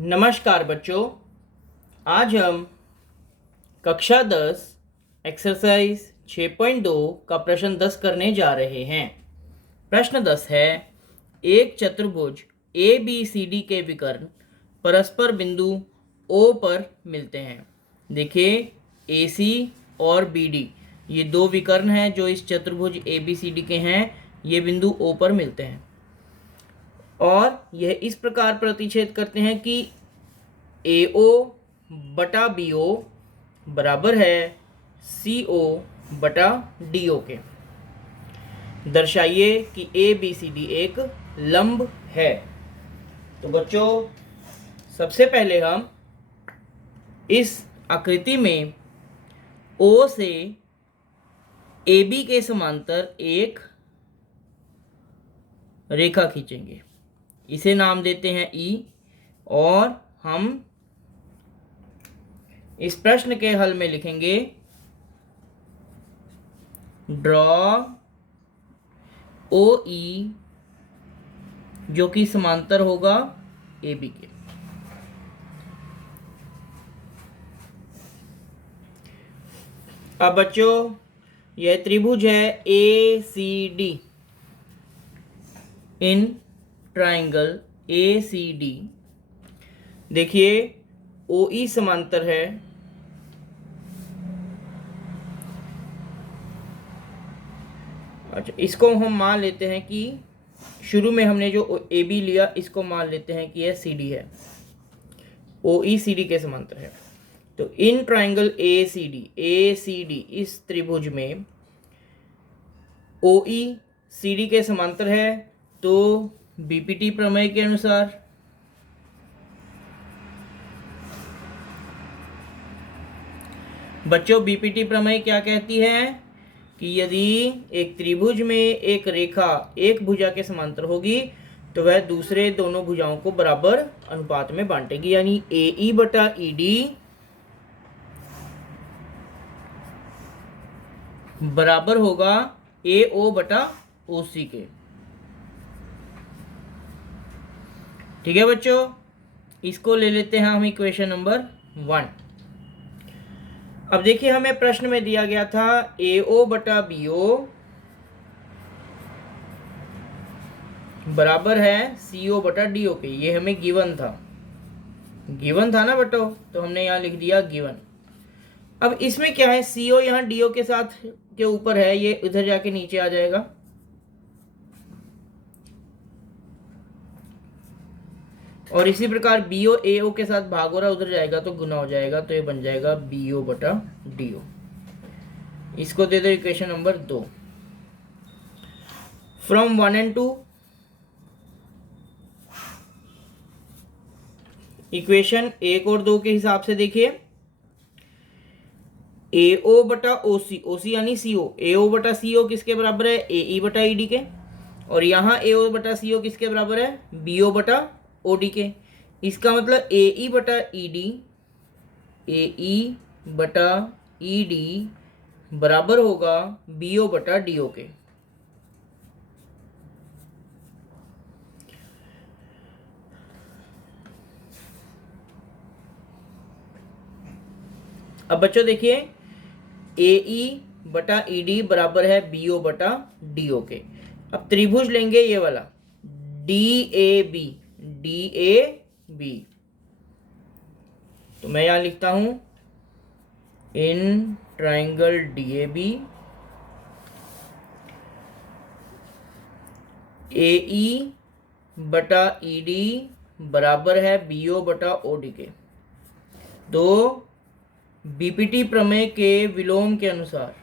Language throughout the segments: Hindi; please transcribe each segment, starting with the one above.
नमस्कार बच्चों, आज हम कक्षा 10 एक्सरसाइज 6.2 का प्रश्न 10 करने जा रहे हैं। प्रश्न 10 है, एक चतुर्भुज ए बी सी डी के विकर्ण परस्पर बिंदु O पर मिलते हैं। देखिए, ए सी और बी डी ये दो विकर्ण हैं जो इस चतुर्भुज ए बी सी डी के हैं। ये बिंदु O पर मिलते हैं और यह इस प्रकार प्रतिच्छेद करते हैं कि AO बटा BO बराबर है CO बटा DO के। दर्शाइए कि ABCD एक लंब है। तो बच्चों, सबसे पहले हम इस आकृति में O से AB के समांतर एक रेखा खींचेंगे। इसे नाम देते हैं E और हम इस प्रश्न के हल में लिखेंगे ड्रॉ OE जो कि समांतर होगा AB के। अब बच्चों, यह त्रिभुज है ACD इन ट्राइंगल ACD। देखिए, OE समांतर है अच्छा, इसको हम मान लेते हैं कि शुरू में हमने जो AB लिया इसको मान लेते हैं कि यह CD है। OE CD के समांतर है। तो इन ट्राइंगल ACD इस त्रिभुज में OE CD के समांतर है। तो BPT प्रमेय के अनुसार बच्चों, BPT प्रमेय क्या कहती है कि यदि एक त्रिभुज में एक रेखा एक भुजा के समांतर होगी तो वह दूसरे दोनों भुजाओं को बराबर अनुपात में बांटेगी, यानी AE बटा ED बराबर होगा AO बटा OC के। ठीक है बच्चों, इसको ले लेते हैं हम इक्वेशन नंबर 1। अब देखिए, हमें प्रश्न में दिया गया था AO बटा BO बराबर है CO बटा DO के। ये हमें गिवन था ना बच्चों, तो हमने यहाँ लिख दिया गिवन। अब इसमें क्या है, CO यहाँ DO के साथ के ऊपर है, ये इधर जाके नीचे आ जाएगा। और इसी प्रकार BO AO के साथ भाग हो रहा उधर जाएगा तो गुना हो जाएगा, तो ये बन जाएगा BO बटा DO। इसको दे दो equation number 2। From 1 and 2 equation 1 और 2 के हिसाब से देखिए, AO बटा OC यानी CO, AO बटा CO किसके बराबर है, AE बटा ED के। और यहाँ AO बटा CO किसके बराबर है, BO बटा OD के। इसका मतलब AE बटा ED बराबर होगा BO बटा DO के। अब बच्चों देखिए, AE बटा ED बराबर है BO बटा DO के। अब त्रिभुज लेंगे ये वाला DAB। तो मैं यहां लिखता हूं इन ट्राइंगल DAB AE बटा ED बराबर है BO बटा OD के। तो BPT प्रमेय के विलोम के अनुसार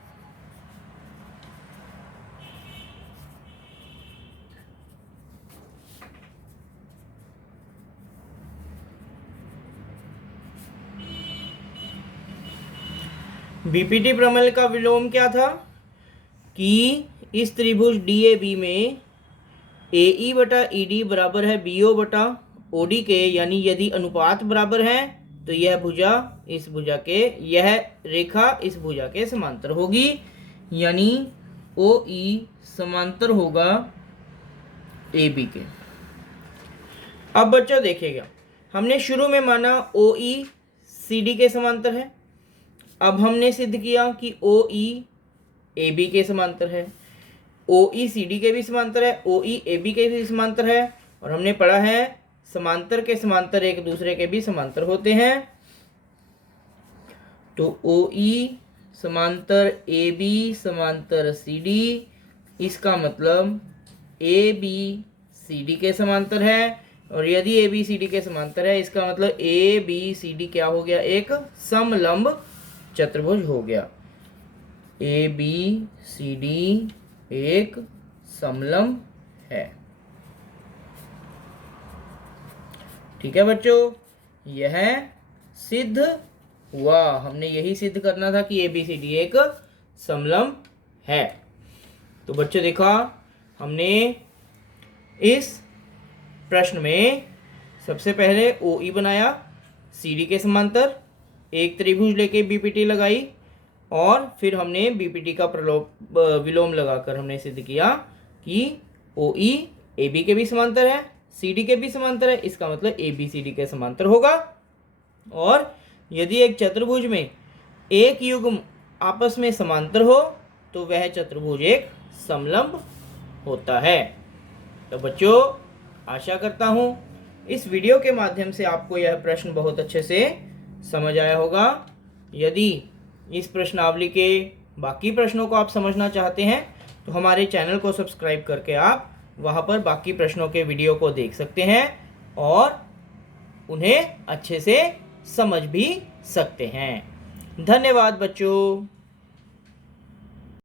BPT प्रमेय का विलोम क्या था कि इस त्रिभुज DAB में AE बटा ED बराबर है BO बटा OD के, यानी यदि अनुपात बराबर है तो यह भुजा इस भुजा के, यह रेखा इस भुजा के समांतर होगी, यानी OE समांतर होगा AB के। अब बच्चों देखिएगा, हमने शुरू में माना OE CD के समांतर है। अब हमने सिद्ध किया कि OE AB के समांतर है, OE CD के भी समांतर है, OE AB के भी समांतर है। और हमने पढ़ा है समांतर के समांतर एक दूसरे के भी समांतर होते हैं। तो OE समांतर AB समांतर CD, इसका मतलब AB CD के समांतर है। और यदि AB CD के समांतर है, इसका मतलब AB CD क्या हो गया, एक समलंब चतुर्भुज हो गया। AB CD एक समलंब है। ठीक है बच्चों, यह सिद्ध हुआ। हमने यही सिद्ध करना था कि ABCD एक समलंब है। तो बच्चों देखा, हमने इस प्रश्न में सबसे पहले OE बनाया CD के समांतर, एक त्रिभुज लेके BPT लगाई, और फिर हमने BPT का विलोम लगाकर हमने सिद्ध किया कि OE AB के भी समांतर है, CD के भी समांतर है, इसका मतलब ABCD के समांतर होगा। और यदि एक चतुर्भुज में एक युग्म आपस में समांतर हो तो वह चतुर्भुज एक समलंब होता है। तो बच्चों, आशा करता हूँ इस वीडियो के माध्यम से आपको यह प्रश्न बहुत अच्छे से समझ आया होगा। यदि इस प्रश्नावली के बाकी प्रश्नों को आप समझना चाहते हैं तो हमारे चैनल को सब्सक्राइब करके आप वहाँ पर बाकी प्रश्नों के वीडियो को देख सकते हैं और उन्हें अच्छे से समझ भी सकते हैं। धन्यवाद बच्चों।